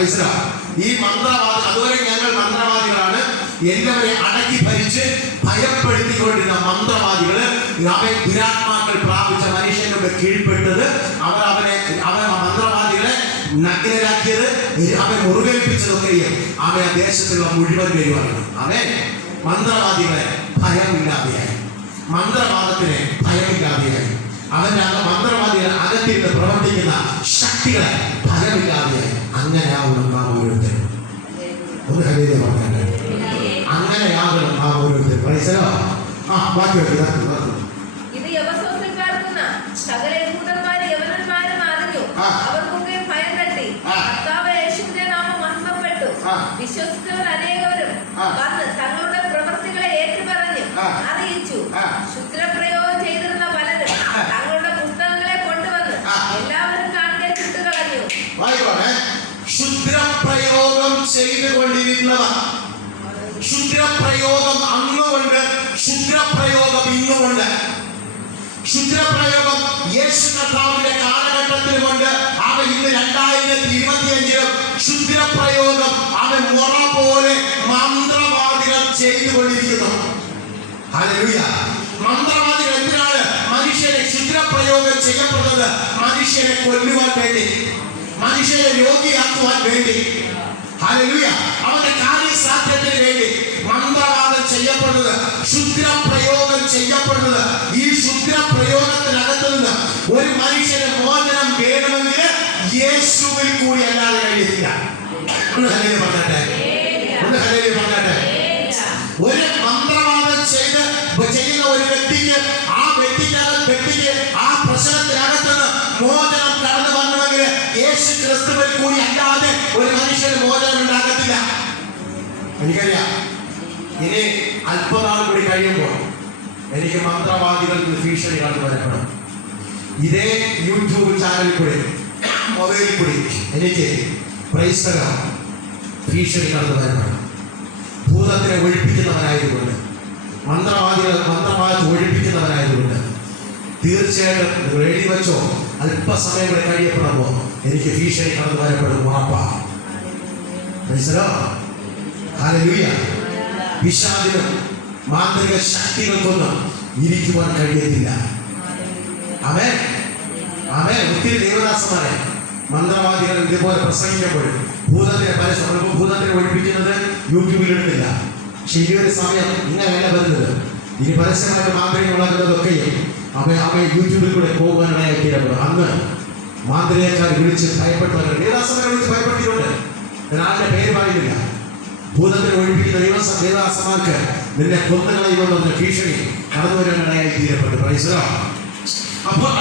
ഈ മന്ത്രവാദി അതുവരെ ഞങ്ങൾ മന്ത്രവാദികളാണ്. എല്ലാവരെ അടക്കി ഭരിച്ച് ഭയപ്പെടുത്തിക്കൊണ്ടിരുന്ന മന്ത്രവാദികള് അവൻ ദുരാത്മാക്കൾ പ്രാപിച്ച മനുഷ്യരുടെ കീഴ്പ്പെട്ടത്, അവൻ മന്ത്രവാദികളെ നഗ്നരാക്കിയത്, അവൻ മുറുകേൽപ്പിച്ചതൊക്കെയും അവൻ ദേശത്തുള്ള മുഴുവൻ പേരുമാണ്. അവൻ മന്ത്രവാദികളെ ഭയമില്ലാതെയായി, മന്ത്രവാദത്തിന് ഭയമില്ലാതെയായി, അവന്റെ മന്ത്രവാദികളെ അകത്തിരുന്ന് പ്രവർത്തിക്കുന്ന ശക്തികളെ ഭയമില്ലാതെയായി. അങ്ങനെയാവണം നാം ഓരോരുത്തരും. ഒന്ന് ഹല്ലേലൂയ പറഞ്ഞാൽ അങ്ങനെയാകണം നാം ഓരോരുത്തരും. ബാക്കി ഇത് യവസോസിൽ പാർക്കുന്ന സകല യഹൂദന്മാരും യവനന്മാരും അറിഞ്ഞു. അവർക്കൊക്കെ ഭയം തട്ടി. കർത്താവ് യേശുവിന്റെ നാമം മഹിമപ്പെട്ടു. വിശ്വസിച്ചവർ അനേകരും വന്ന് തങ്ങളുടെ പ്രവൃത്തികളെ ഏറ്റുപറഞ്ഞ് അറിയിച്ചു. ക്ഷുദ്രപ്രയോഗം ചെയ്തിരുന്ന പലരും തങ്ങളുടെ പുസ്തകങ്ങളെ കൊണ്ടുവന്ന് എല്ലാവരും കാണെ ചുട്ടുകളഞ്ഞു. ക്ഷുദ്രപ്രയോഗം ചെയ്തുകൊണ്ടിരുന്നവർ, ക്ഷുദ്രപ്രയോഗം അന്നുകൊണ്ട്, ക്ഷുദ്രപ്രയോഗം ഇന്നുകൊണ്ട്. ക്ഷുദ്രപ്രയോഗം യേശു കർത്താവിന്റെ കാലഘട്ടത്തിൽ കൊണ്ട് അവൻ ഇന്ന് 2025 ക്ഷുദ്രപ്രയോഗം അവൻ മുറ പോലെ മന്ത്രവാദികൾ ചെയ്തുകൊണ്ടിരിക്കുന്നു. ഹല്ലേലൂയ. മന്ത്രവാദികൾ എന്തിനാണ് മനുഷ്യരെ ക്ഷുദ്രപ്രയോഗം ചെയ്യപ്പെടുന്നത്? മനുഷ്യരെ കൊല്ലുവാൻ വേണ്ടി, മനുഷ്യരെ രോഗിയാക്കുവാൻ വേണ്ടി. ഹല്ലേലൂയ. അവന്റെ കാര്യസാധ്യത്തിന് വേണ്ടി മന്ത്രവാദം ചെയ്യപ്പെടുന്നത്, ക്ഷുദ്രപ്രയോഗം ചെയ്യപ്പെടുന്നത്. ഈ ക്ഷുദ്രപ്രയോഗത്തിനകത്ത് നിന്ന് ഒരു മനുഷ്യന് മോചനം വേണമെങ്കിൽ യേശുവിൽ കൂടി അല്ലാതെ കഴിയത്തില്ല. ഒന്ന് ഹല്ലേലൂയ പറഞ്ഞാട്ടെ, ഒന്ന് ഹല്ലേലൂയ പറഞ്ഞാട്ടെ. ഒരു മന്ത്രവാദം ചെയ്യുന്ന ഒരു വ്യക്തിക്ക് ആ പ്രശ്നത്തിനകത്ത് നിന്ന് മോചനം കടന്നു വരണമെങ്കിൽ യേശു ക്രിസ്തുവിൽ കൂടി അല്ലാതെ ഒരു മനുഷ്യന് മോചനം ഉണ്ടാകത്തില്ല. എനിക്കറിയാം, ഇനി അല്പനാൾ കൂടി കഴിയുമ്പോൾ എനിക്ക് മന്ത്രവാദികൾക്ക് ഭീഷണി കടന്നു വരപ്പെടും. ഇതേ യൂട്യൂബ് ചാനലിൽ കൂടി, മൊബൈലിൽ കൂടി എനിക്ക് ഭീഷണി കടന്നു വരപ്പെടും. ഭൂതത്തിനെ ഒഴിപ്പിക്കുന്നവരായതുകൊണ്ട്, മന്ത്രവാദത്തെ ഒഴിപ്പിക്കുന്നവരായതുകൊണ്ട് തീർച്ചയായിട്ടും നിങ്ങൾ എഴുതി വെച്ചോ, അല്പസമയം കൂടെ കഴിയപ്പെടുമ്പോൾ എനിക്ക് ഭീഷണി കടന്നു വരപ്പെടും, ഉറപ്പാണ്. ഹല്ലേലൂയ. പിശാചിനും മാന്ത്രിക ശക്തികൾക്കൊന്നും ഇരിക്കുവാൻ കഴിയത്തില്ല. ആമേൻ, ആമേൻ. ഒത്തിരി ദേവദാസന്മാരെ മന്ത്രവാദികൾ ഇതുപോലെ പ്രസംഗിക്കുമ്പോഴും ഭൂതത്തിനെ ഒഴിപ്പിക്കുന്നത് യൂട്യൂബിൽ ഇടുന്നില്ല. പക്ഷെ ഈ ഒരു സമയം ഇങ്ങനെയല്ല വരുന്നത്. ഇനി പരസ്യമായിട്ട് മാന്ത്രികം ഉണ്ടാക്കുന്നതൊക്കെയും അവയെ യൂട്യൂബിൽ കൂടെ പോകുവാനിടയായി തീരപ്പെടും. അന്ന് മാന്ത്രികക്കാർ വിളിച്ച് ഭയപ്പെട്ടവർ ദേവദാസന്മാരെ വിളിച്ച് ഭയപ്പെട്ടിട്ടുണ്ട്. ഞാൻ ആരുടെ പേര് പറയുന്നില്ല. ഭൂതത്തിനെ ഒഴിപ്പിക്കുന്ന ദേവദാസന്മാർക്ക് നിന്നെ കൊന്നുകളയുമെന്ന ഭീഷണി കടന്നു വരാനിടയായി തീരപ്പെട്ടു. അപ്പോൾ